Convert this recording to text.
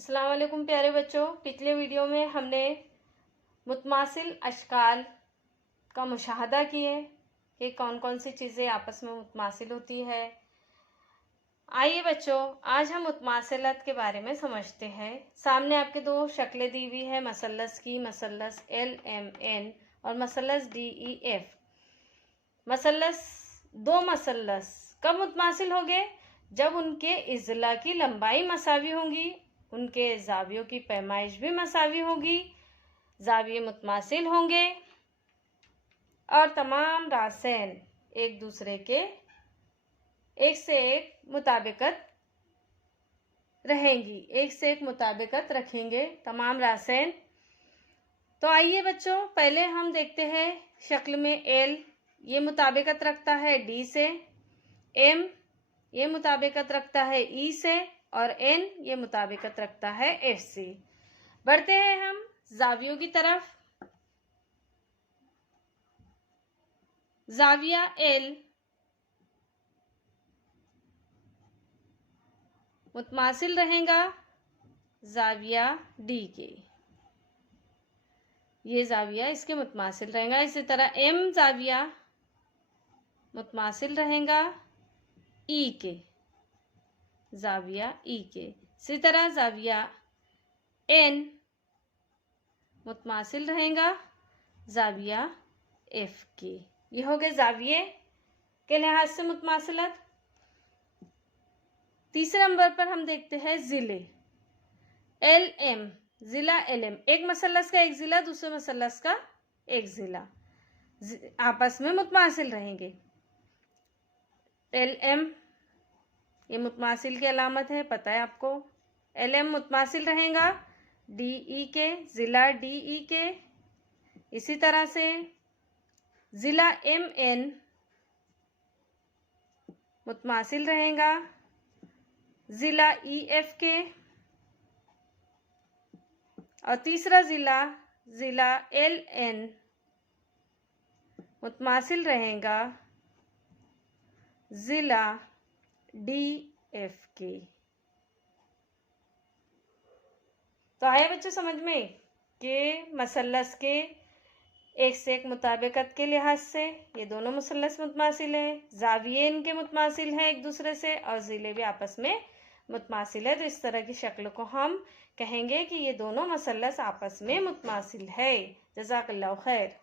अस्सलाम वालेकुम प्यारे बच्चों। पिछले वीडियो में हमने मुतमासिल अशकाल का मुशाहदा किए कि कौन कौन सी चीज़ें आपस में मुतमासिल होती है। आइए बच्चों, आज हम मुतमासिलत के बारे में समझते हैं। सामने आपके दो शक्लें दी हुई है मसलस की, मसलस LMN और मसलस DEF। दो मसलस कब मुतमासिल हो गए? जब उनके इज़ला की लंबाई मसावी होंगी, उनके जावियों की पैमाइश भी मसावी होगी, जाविये मुतमासिल होंगे और तमाम रासेन एक दूसरे के एक से एक मुताबिकत रहेंगी, एक से एक मुताबिकत रखेंगे तमाम रासेन। तो आइए बच्चों, पहले हम देखते हैं शक्ल में L ये मुताबिकत रखता है D से, M ये मुताबिकत रखता है E से और N ये मुताबिकत रखता है F से। बढ़ते हैं हम जावियों की तरफ। जाविया L मुतमासिल रहेगा जाविया D के, ये जाविया इसके मुतमासिल रहेगा। इसी तरह M जाविया मुतमासिल रहेगा E के, जाविया E के। इसी तरह जाविया N मुतमासिल रहेगा जाविया F के। ये हो गए जाविये के लिहाज से मुतमासिलत। तीसरे नंबर पर हम देखते हैं जिले LM, जिला LM, एक मसलस का एक जिला, दूसरे मसलस का एक जिला आपस में मुतमासिल रहेंगे। LM ये मुतमासिल की अलामत है, पता है आपको। LM मुतमासिल रहेगा DE के, जिला DE के। इसी तरह से जिला MN मुतमासिल रहेगा जिला EF के और तीसरा जिला LN मुतमासिल रहेगा जिला DF के। तो आया बच्चों समझ में कि मसलस के एक से एक मुताबिकत के लिहाज से ये दोनों मुसलस मुतमासिल है, जाविये इनके मुतमासिल है एक दूसरे से और जिले भी आपस में मुतमासिल है। तो इस तरह की शक्ल को हम कहेंगे कि ये दोनों मुसलस आपस में मुतमासिल है। जज़ाकल्लाहु खैर।